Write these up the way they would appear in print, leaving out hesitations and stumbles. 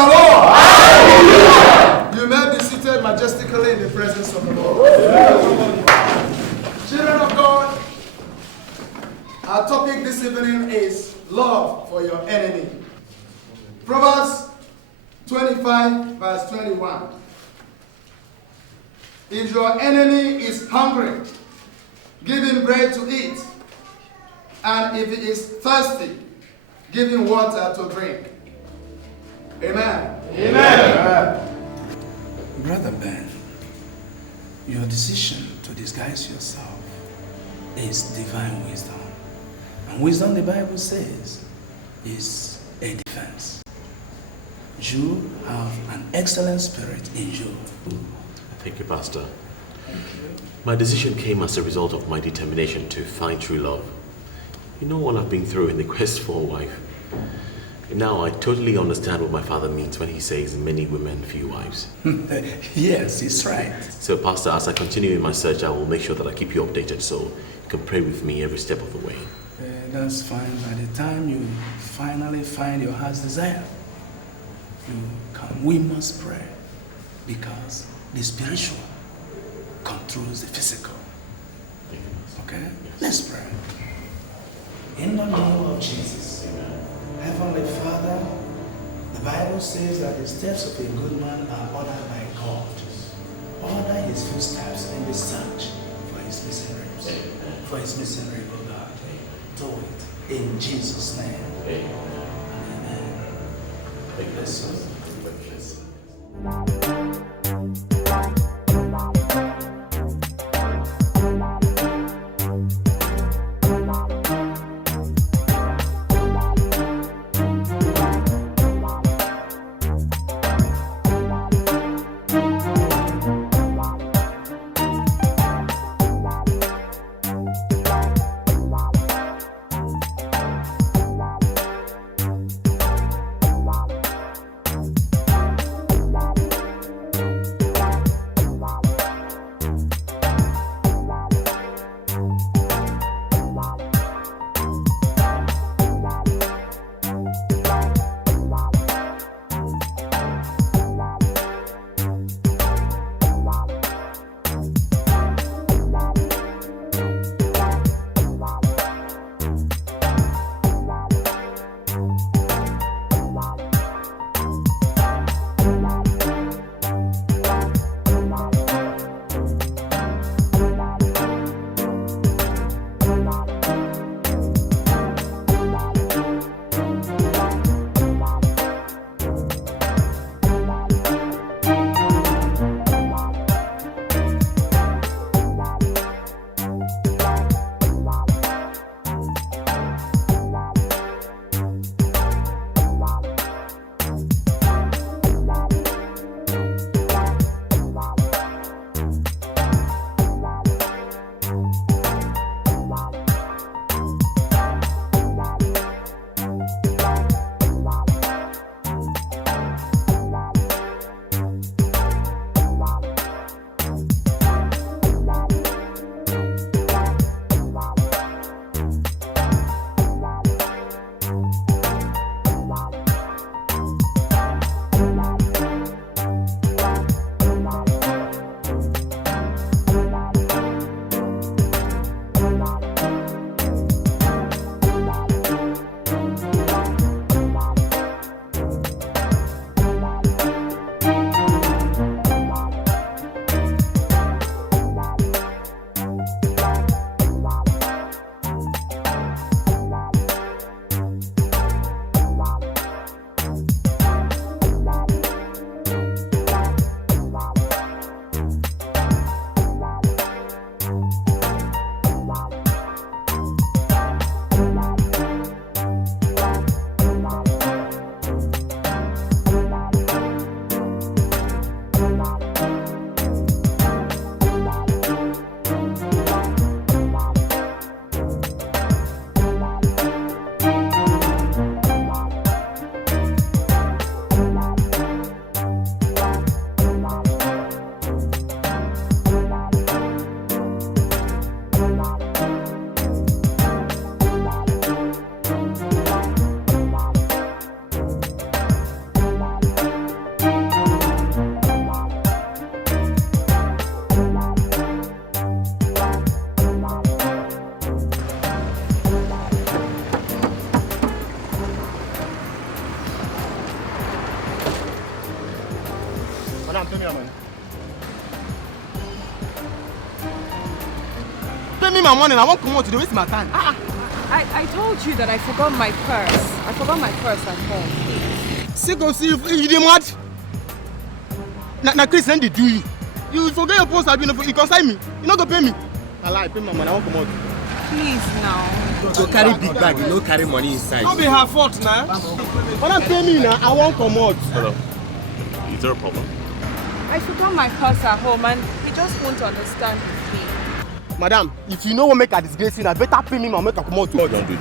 the Lord. Hallelujah. You may be seated majestically in the presence of the Lord. Children of God, our topic this evening is love for your enemy. Proverbs 25 verse 21. If your enemy is hungry, give him bread to eat. And if he is thirsty, give him water to drink. Amen. Amen. Brother Ben, your decision to disguise yourself is divine wisdom. And wisdom, the Bible says, is a defense. You have an excellent spirit in you. Thank you, Pastor. My decision came as a result of my determination to find true love. You know what I've been through in the quest for a wife. Now I totally understand what my father means when he says many women, few wives. Yes, he's right. So, Pastor, as I continue in my search, I will make sure that I keep you updated so you can pray with me every step of the way. That's fine. By the time you finally find your heart's desire, you come. We must pray because the spiritual controls the physical. Okay? Yes. Let's pray. In the name of Jesus. Amen. Heavenly Father, the Bible says that the steps of a good man are ordered by God. Order his footsteps in the search for his missing ribs. For his missing rib, oh God. Do it in Jesus' name. Amen. Bless you. Madam, pay me my money. Pay me my money. I won't come out today. Waste my time. I told you that I forgot my purse. I forgot my purse at home. See, go see if you did mad. Now, Chris, then they do you. You forget your post. You consign me. You not gonna pay me. I lie. Pay my money. I won't come out. Please now. So carry big bag, you no carry money inside. Don't be her fault now. When I pay me now, I won't come out. Hello. Is there a problem? I forgot my purse at home and he just won't understand with me. Madam, if you know what make a disgrace, you better pay me my make a come out. Oh, don't do.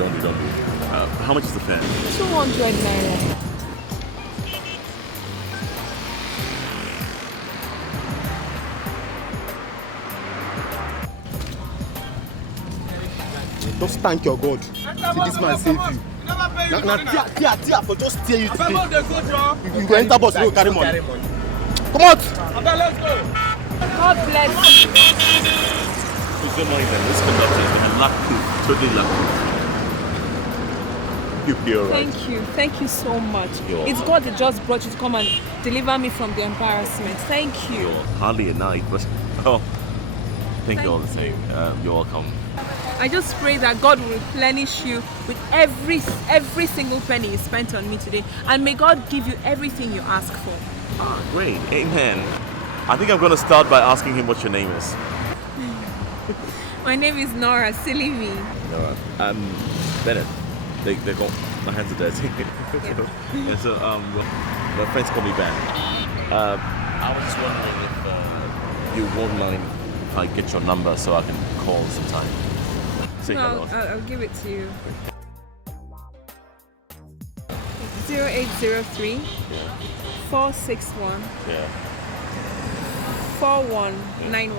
How much is the fare? 200 naira. Just thank your God. See this man save you. Now, Tia for just steer you today. You go enter bus, you go carry money. Come out. God bless you. It's good money then. This conductor is going to lucky. Totally lucky. You'll be alright. Thank you so much. You're It's God that just brought you to come and deliver me from the embarrassment. Thank you. You're hardly a night, but thank you all the same. You're welcome. I just pray that God will replenish you with every single penny you spent on me today, and may God give you everything you ask for. Ah, great. Amen. I think I'm going to start by asking him what your name is. My name is Nora, silly me. Nora. Bennett. They got my hands are dirty. And so my friends call me Ben. I was just wondering if you won't mind if I get your number so I can call sometime. Say hello. I'll give it to you. 0803 461 Yeah. 4191.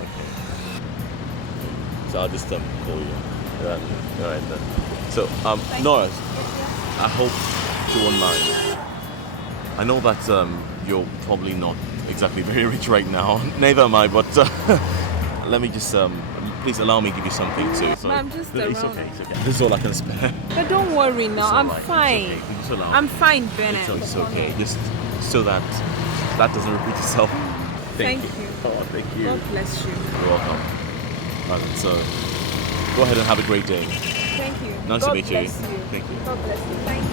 Okay. So I'll just call you. All right then. So Nora, I hope you won't mind. I know that you're probably not exactly very rich right now. Neither am I, but let me just please allow me to give you something too. So I'm just it's around. okay. This is all I can spare. But don't worry now, It's I'm alright, fine. It's okay. Just allow I'm me. fine, Bennett. It's okay. Just so that doesn't repeat itself. Thank you. Oh, thank you. God bless you. You're welcome. Alright, so go ahead and have a great day. Thank you. Nice to God meet you. bless you. Thank you. God bless you. Thank you.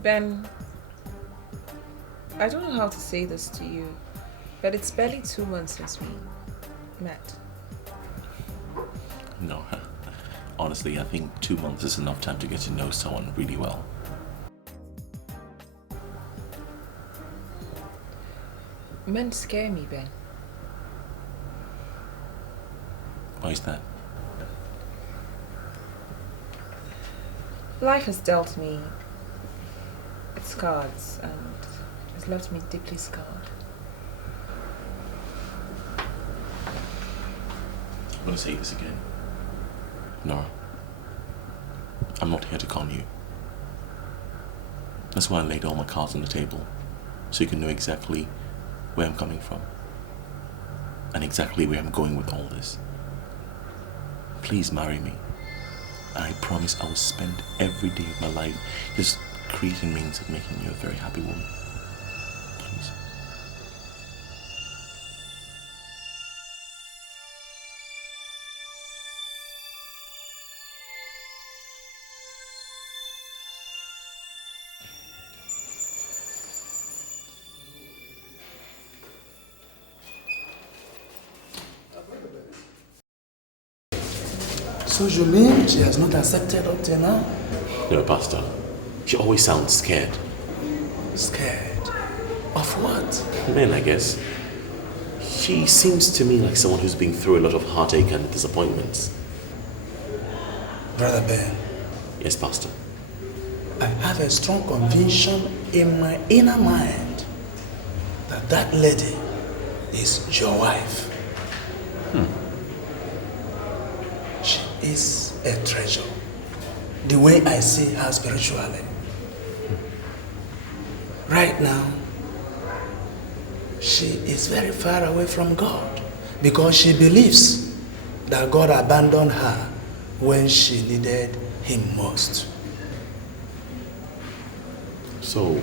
Ben, I don't know how to say this to you, but it's barely 2 months since we met. No, honestly, I think 2 months is enough time to get to know someone really well. Men scare me, Ben. Why is that? Life has dealt me its cards and has left me deeply scarred. I'm gonna say this again. Nora, I'm not here to con you. That's why I laid all my cards on the table, so you can know exactly where I'm coming from and exactly where I'm going with all this. Please marry me. And I promise I will spend every day of my life just creating means of making you a very happy woman. Please. So you mean she has not accepted up till now? No, Pastor. She always sounds scared. Scared? Of what? Men, I guess. She seems to me like someone who's been through a lot of heartache and disappointments. Brother Ben, Yes, Pastor. I have a strong conviction in my inner mind that that lady is your wife. She is a treasure. The way I see her spiritually. right now, she is very far away from God because she believes that God abandoned her when she needed him most. So,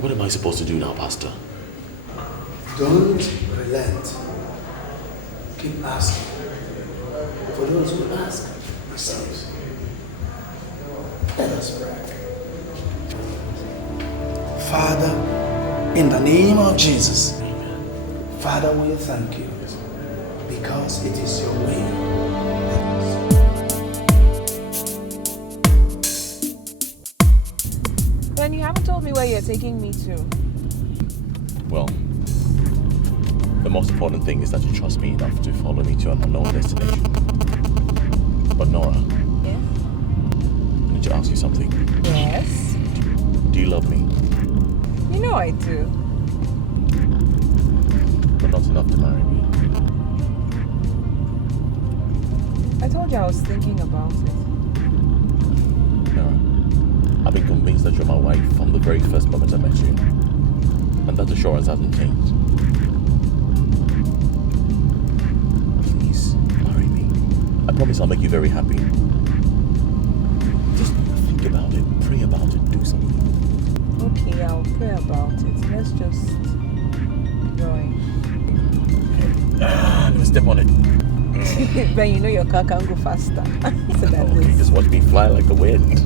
what am I supposed to do now, Pastor? Don't relent. Keep asking. For those who ask, receive. Let us pray. Father, in the name of Jesus, Father, we thank you because it is your will. Ben, you haven't told me where you're taking me to. Well, the most important thing is that you trust me enough to follow me to an unknown destination. But Nora, Yes? I need to ask you something. Yes? Do you love me? You know I do. But not enough to marry me. I told you I was thinking about it. Nora, I've been convinced that you're my wife from the very first moment I met you. And that assurance hasn't changed. Please, marry me. I promise I'll make you very happy. Just think about it, pray about it, do something. Okay, I'll pray about it. Let's just join. I'm gonna step on it. Ben, you know your car can go faster. So that Okay, just watch me fly like the wind.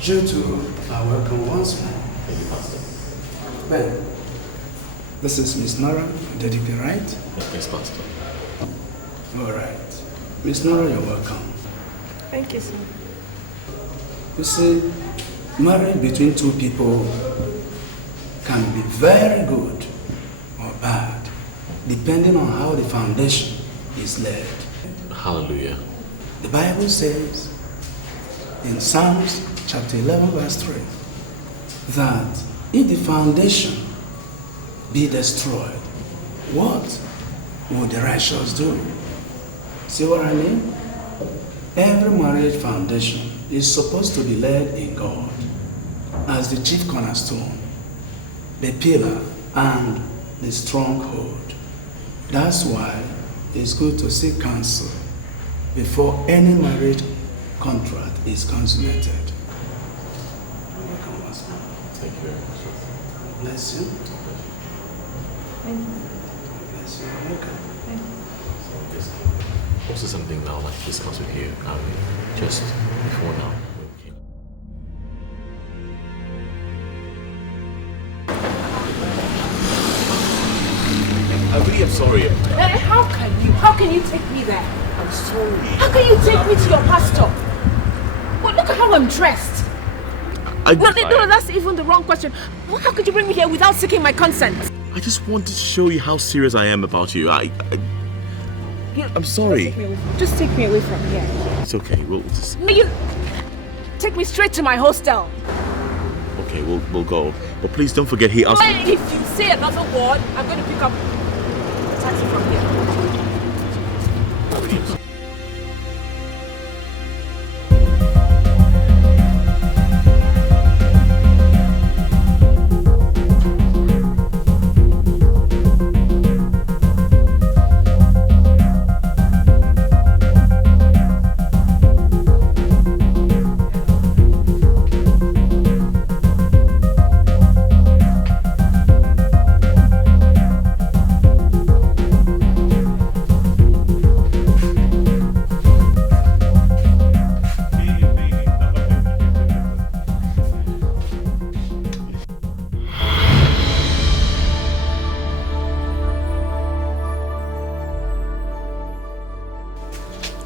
You two are welcome once more. Thank you, Pastor. Ben, this is Miss Nora, Dedike, right? Yes, Pastor. All right. Miss Nora, you're welcome. Thank you, sir. You see, marriage between two people can be very good or bad, depending on how the foundation is laid. Hallelujah. The Bible says in Psalms chapter 11 verse 3 that if the foundation be destroyed, what will the righteous do? See what I mean? Every marriage foundation is supposed to be laid in God as the chief cornerstone, the pillar and the stronghold. That's why it's good to seek counsel before any marriage contract is consummated. Thank you very much. Bless you. Bless you. Welcome. Also something that I'd like to discuss with you, just before now. Okay. I really am sorry. How can you take me there? I'm sorry. How can you take me to your pastor? Well, look at how I'm dressed. No, that's even the wrong question. How could you bring me here without seeking my consent? I just wanted to show you how serious I am about you. I'm sorry. Just take me away from here. It's okay. We'll just... You take me straight to my hostel. Okay, we'll go. But please don't forget he asked Well, if you say another word, I'm going to pick up a taxi from here.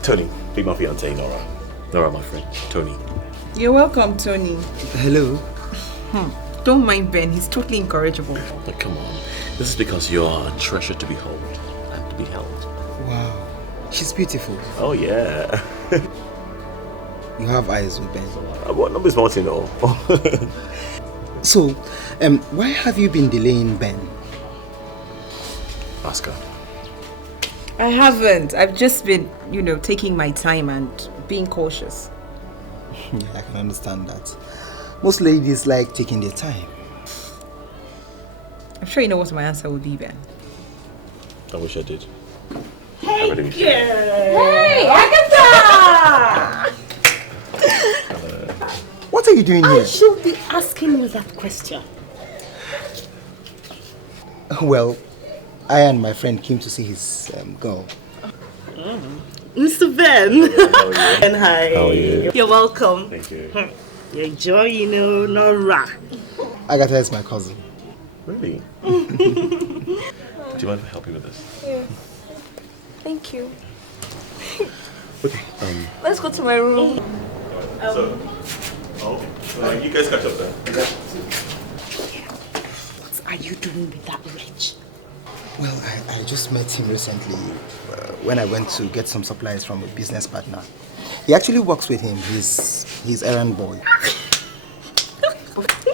Tony, be my fiancée, Nora. Nora, my friend. Tony. You're welcome, Tony. Hello. Don't mind Ben, he's totally incorrigible. Oh, come on. This is because you are a treasure to behold and to be held. Wow. She's beautiful. Oh, yeah. You have eyes, Ben. What number is Martin, though? So, why have you been delaying Ben? Ask her. I haven't. I've just been, taking my time and being cautious. Yeah, I can understand that. Most ladies like taking their time. I'm sure you know what my answer would be, Ben. I wish I did. Hey, Everything is Hey, Agatha! What are you doing I here? should be asking you that question. Well, I and my friend came to see his girl. Mr. Ben. And hi. How are you? You're welcome. Thank you. You're enjoying, Nora. Agatha is my cousin. Really? Do you mind if I help you with this? Yeah. Thank you. Okay. Let's go to my room. You guys catch up then. What are you doing with that wretch? Well, I just met him recently when I went to get some supplies from a business partner. He actually works with him. He's errand boy.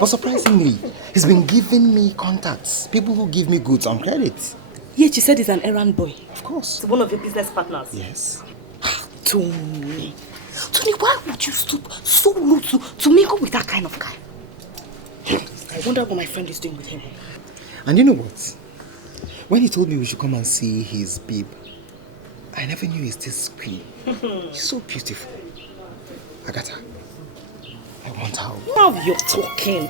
But surprisingly, he's been giving me contacts. People who give me goods on credit. Yet you said he's an errand boy. Of course. It's one of your business partners. Yes. Tony, why would you stoop so low to mingle with that kind of guy? I wonder what my friend is doing with him. And you know what? When he told me we should come and see his babe, I never knew he's this queen. She's so beautiful. Agatha, I want her. Now you're talking.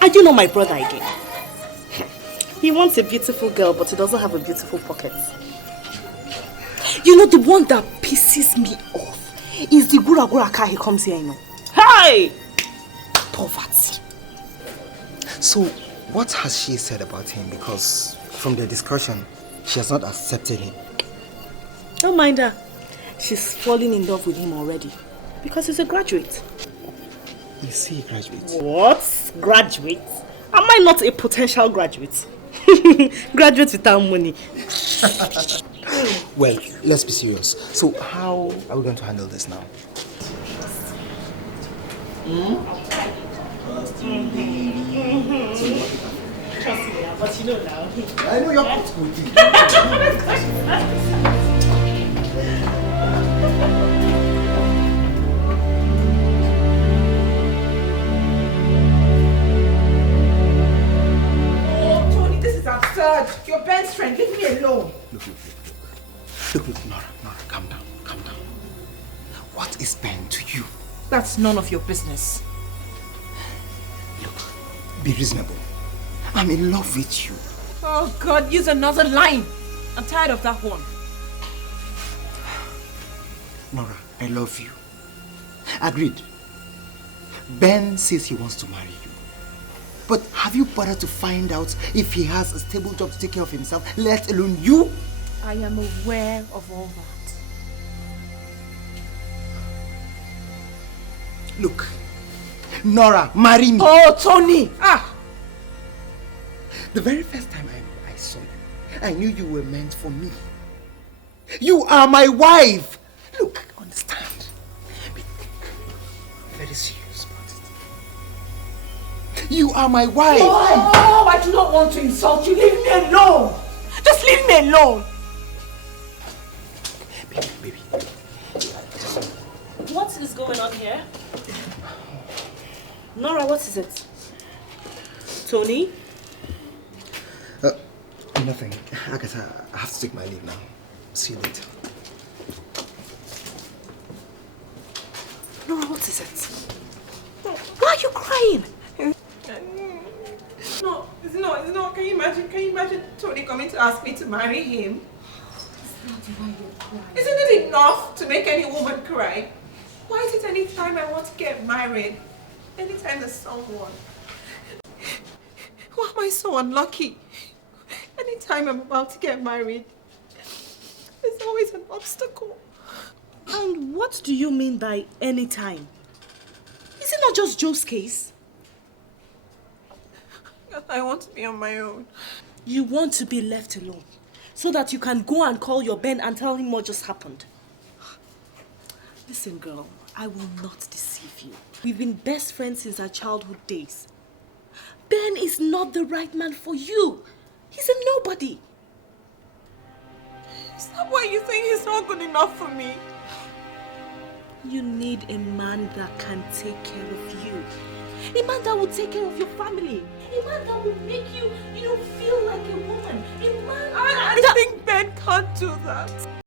Are you not my brother again? He wants a beautiful girl, but he doesn't have a beautiful pocket. You know, the one that pisses me off is the Gura Gura car he comes here, you know. Hey! Poverty. So, what has she said about him? Because from their discussion, she has not accepted him. Don't mind her. She's falling in love with him already. Because he's a graduate. Is he a graduate? What? Graduate? Am I not a potential graduate? Graduate without money. Well, let's be serious. So, how are we going to handle this now? Trust me, but you know now. I know you're good. Oh, Tony, this is absurd. Your Ben's friend, leave me alone. Look, Nora, calm down. What is Ben to you? That's none of your business. Look, be reasonable. I'm in love with you. Oh God, use another line. I'm tired of that one. Nora, I love you. Agreed. Ben says he wants to marry you. But have you bothered to find out if he has a stable job to take care of himself, let alone you? I am aware of all that. Look, Nora, marry me. Oh, Tony! The very first time I saw you, I knew you were meant for me. You are my wife. Look, understand. Be very serious about it. You are my wife. Oh, I do not want to insult you. Leave me alone. Just leave me alone. Baby. What is going on here? Nora, what is it? Tony? Nothing. Agatha, I have to take my leave now. See you later. Nora, what is it? Why are you crying? No, it's not. Can you imagine Tony coming to ask me to marry him? Isn't it enough to make any woman cry? Why is it any time I want to get married? Anytime there's someone. Why am I so unlucky? Anytime I'm about to get married, there's always an obstacle. And what do you mean by any time? Is it not just Joe's case? I want to be on my own. You want to be left alone so that you can go and call your Ben and tell him what just happened. Listen, girl, I will not deceive you. We've been best friends since our childhood days. Ben is not the right man for you. He's a nobody. Is that why you think he's not good enough for me? You need a man that can take care of you. A man that will take care of your family. A man that will make you, feel like a woman. A man I think Ben can't do that.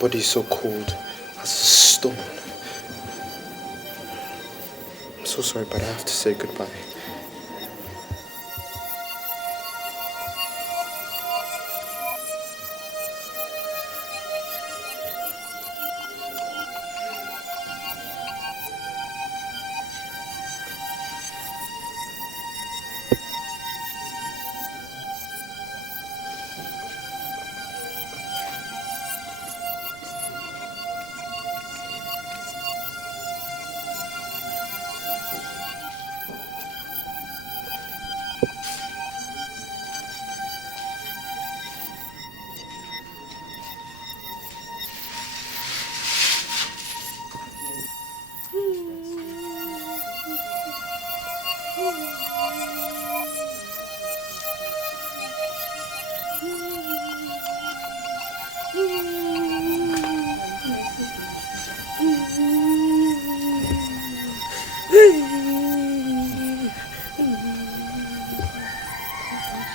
body is so cold as a stone. I'm so sorry, but I have to say goodbye.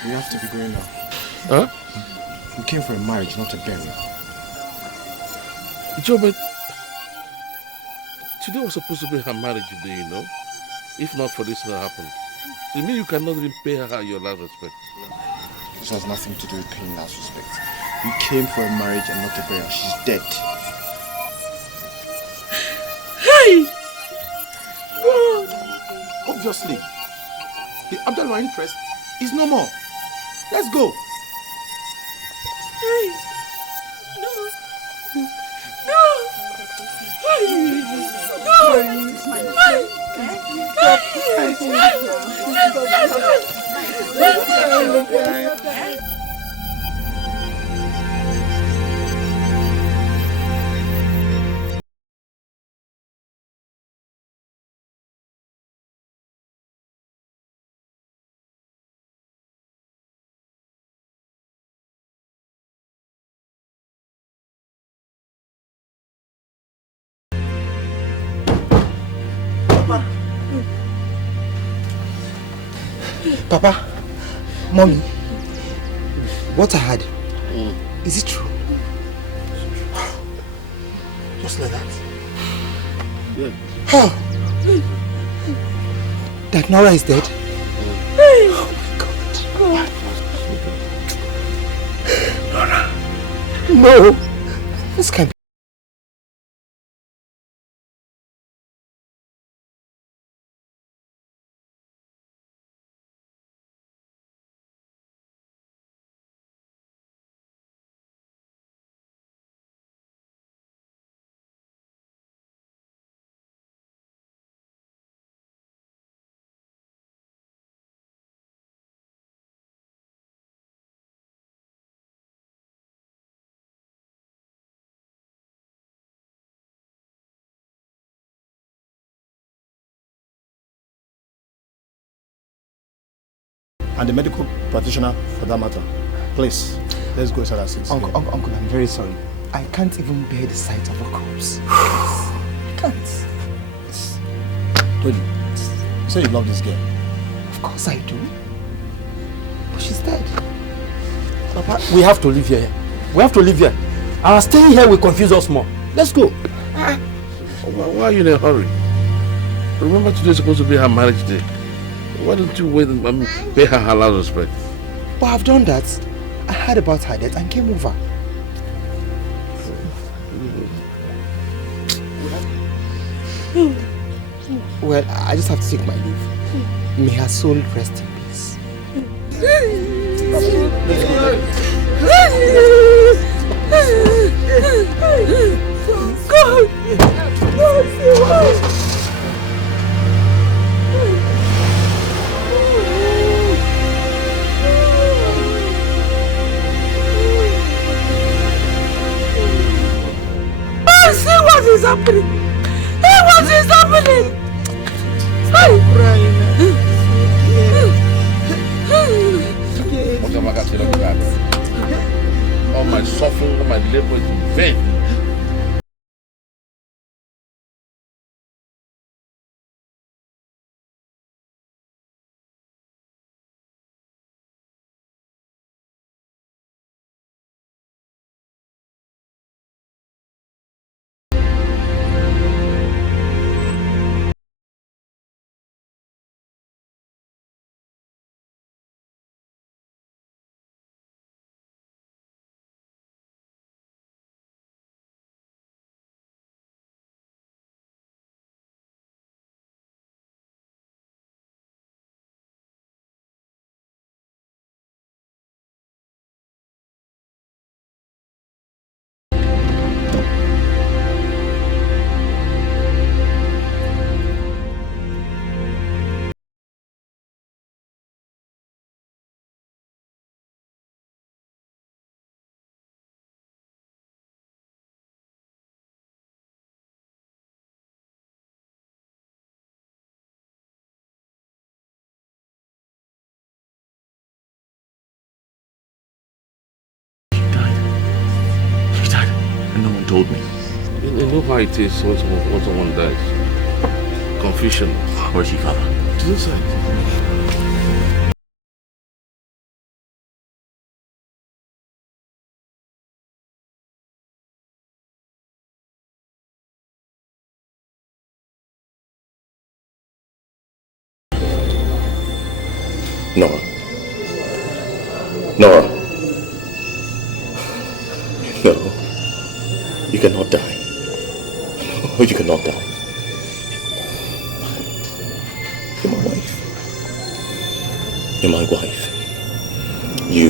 We have to be going now. Huh? We came for a marriage, not a burial. Joe, but today was supposed to be her marriage day, you know? If not for this that happened. You mean you cannot even pay her your last respect? This has nothing to do with paying last respect. We came for a marriage and not a burial. She's dead. Hey! Obviously, the object of our interest is no more. Let's go. Hey! No! No! Hey! Papa, Mommy, what I had, is it true? Just like that. Yeah. Oh. That Nora is dead? Oh my God. Nora. No. This can't be. And the medical practitioner, for that matter. Please, let's go inside our seats. Uncle, I'm very sorry. I can't even bear the sight of a corpse. I can't. Really? You say you love this girl? Of course I do. But she's dead. Papa, we have to leave here. We have to leave here. Our staying here will confuse us more. Let's go. Why are you in a hurry? Remember today is supposed to be her marriage day. Why don't you wait and pay her last respect? But I've done that. I heard about her death and came over. Well, I just have to take my leave. May her soul rest in peace. See what is happening? Hey, what is happening? All my suffering, all my labor is in vain. told me. You know how it is when someone dies. Confusion. Where is she, Father? To this side. Nora. Nora. No. You cannot die. No, you cannot die. You're my wife. You're my wife. You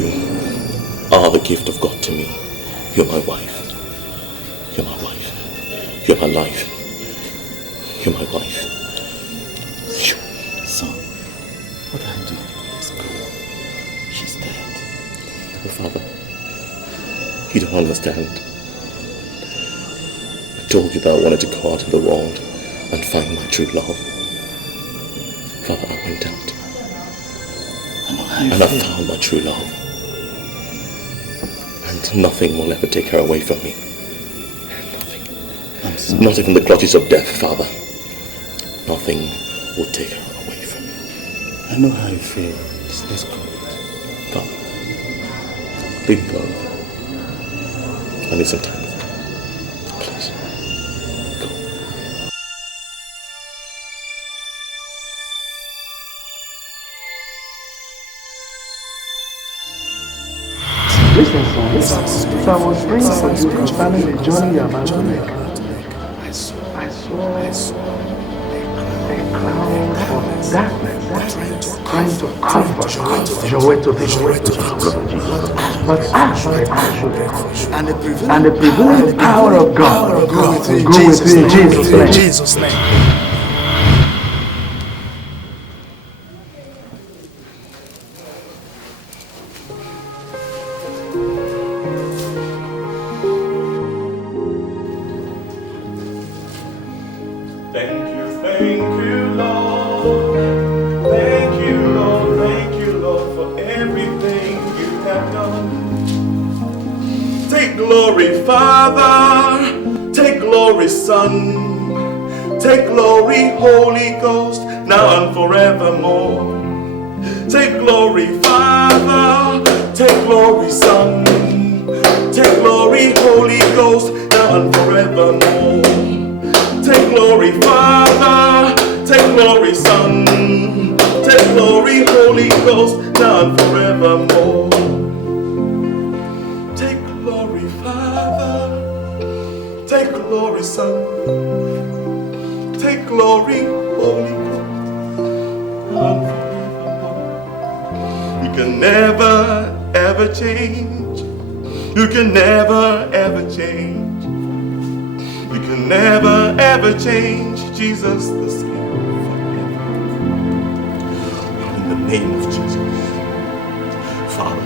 are the gift of God to me. You're my wife. You're my wife. You're my life. You're my wife. Son, what are you doing with this girl? She's dead. Oh, Father, you don't understand. I told you that I wanted to go out in the world and find my true love. Father, I went out. And I found my true love. And nothing will ever take her away from me. Nothing. Not even the clutches of death, Father. Nothing will take her away from me. I know how you feel. Let's go. Father, leave me alone. I need some time. Please. Go. Listen, son. So I was praying for you concerning the journey you are about to make. I saw a cloud of darkness trying to cover your way to the but and the prevailing power of God will go with you in Jesus' name. Son, take glory, Holy Ghost, now and forevermore. Take glory, Father, take glory, Son, take glory, Holy Ghost, now and forevermore. Take glory, Father, take glory, Son, take glory, Holy Ghost, now and forevermore. Take glory, Father. Take glory, Son. Take glory, Holy Ghost. You can never, ever change. You can never, ever change. You can never, ever change. Jesus the same forever. In the name of Jesus. Father,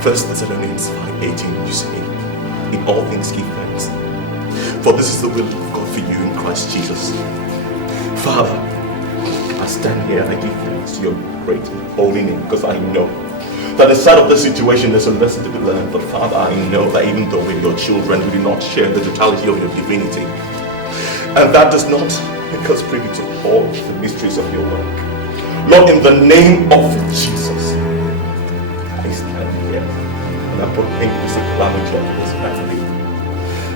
1 Thessalonians 5:18, you say, in all things give thanks, for this is the will of God for you in Christ Jesus. Father, I stand here and I give thanks to your great holy name, because I know that inside of this situation there's a lesson to be learned. But Father, I know that even though we're your children, we do not share the totality of your divinity. And that does not make us privy to all the mysteries of your work. Lord, in the name of Jesus, I stand here and I proclaim this calamity unto this family.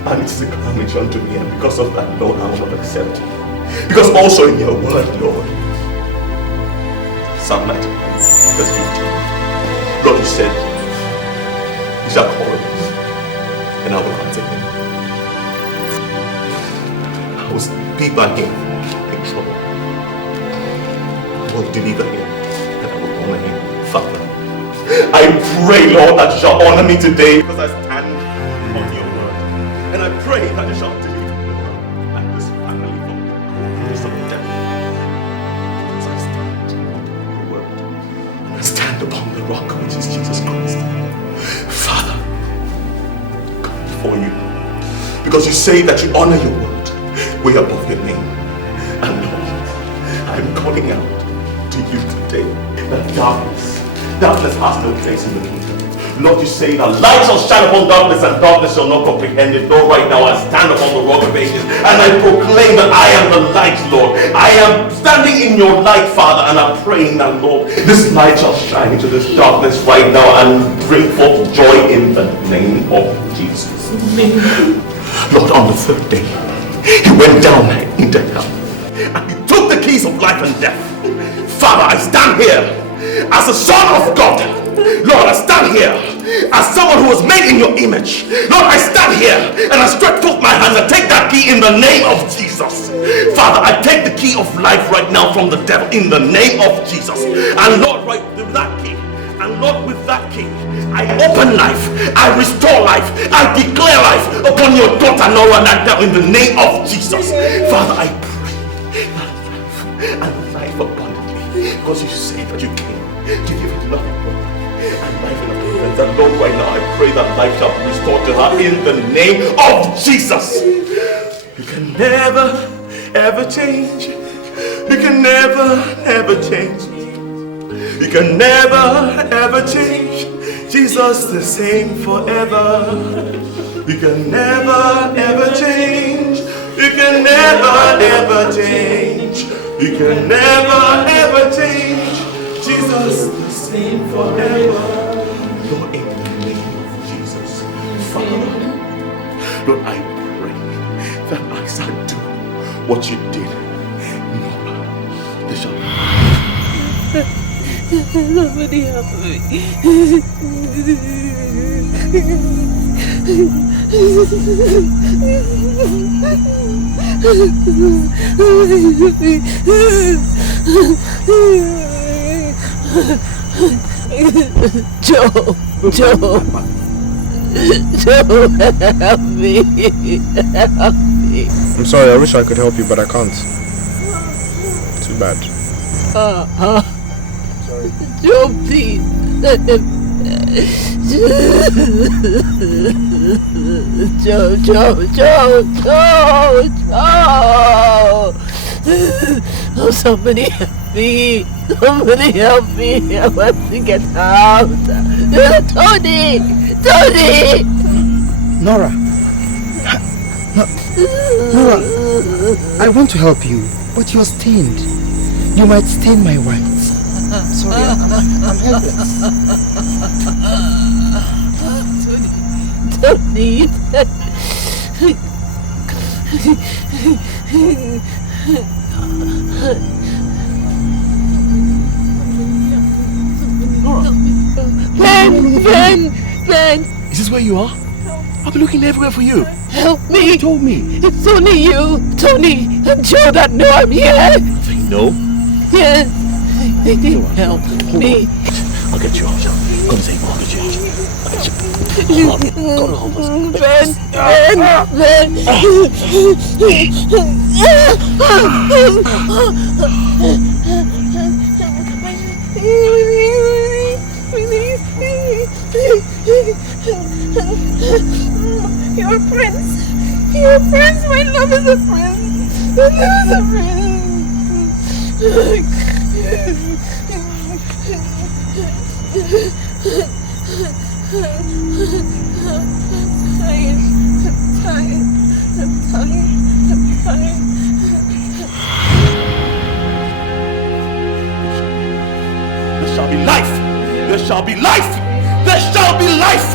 And it is a calamity unto me, and because of that, Lord, I will not accept it. Because also in your word, Lord, Psalm 91, verse 15, Lord, you said, you shall call on me, and I will answer him. I will be by him in trouble. I will deliver him, and I will honor him, Father. I pray, Lord, that you shall honor me today, because I stand on your word. And I pray that you shall deliver me and this family from the curse of death. As I stand on your word, and I stand upon the rock which is Jesus Christ. Father, I come before you, because you say that you honor your word way above your name. And Lord, I am calling out to you today that darkness has no place in the kingdom. Lord, you say that light shall shine upon darkness and darkness shall not comprehend it. Lord, right now I stand upon the rock of ages and I proclaim that I am the light, Lord. I am standing in your light, Father, and I'm praying that, Lord, this light shall shine into this darkness right now and bring forth joy in the name of Jesus. Lord, on the third day, he went down into hell and he took the keys of life and death. Father, I stand here as a son of God. Lord, I stand here as someone who was made in your image. Lord, I stand here and I stretch forth my hands and take that key in the name of Jesus. Father, I take the key of life right now from the devil in the name of Jesus. And Lord, right with that key, and Lord, with that key, I open life, I restore life, I declare life upon your daughter Nora now in the name of Jesus. Father, I pray that life and life abundantly, because you say that you came to give it love and life in abundance. And Lord, right now I pray that life shall be restored to her in the name of Jesus. You can never ever change. You can never ever change. You can never ever change. Jesus the same forever. You can never ever change. You can never ever change. You can never ever change. Jesus the same forever. Lord, in the name of Jesus, Father, Lord, I pray that I shall do what you did. No, they shall Nobody help me. Joe, help me. Help me. I'm sorry, I wish I could help you, but I can't. Too bad. Sorry. Joe, please. Joe. Oh, somebody help me. Somebody help me. I want to get out. Tony. Nora. Nora, I want to help you, but you're stained. You might stain my whites. I'm sorry, I'm helpless. Tony. Ben! Is this where you are? I've been looking everywhere for you. Help me! You told me. It's only you, Tony, and Joe that know I'm here. They know? Yes. They didn't help me. I'll get you out. Go and say, I'll get you out. I'll get you out. Go to hold us. Ben. You're a prince. You're a prince. My love is a prince. My love is a prince. I'm tired. There shall be life. There shall be life. There shall be life.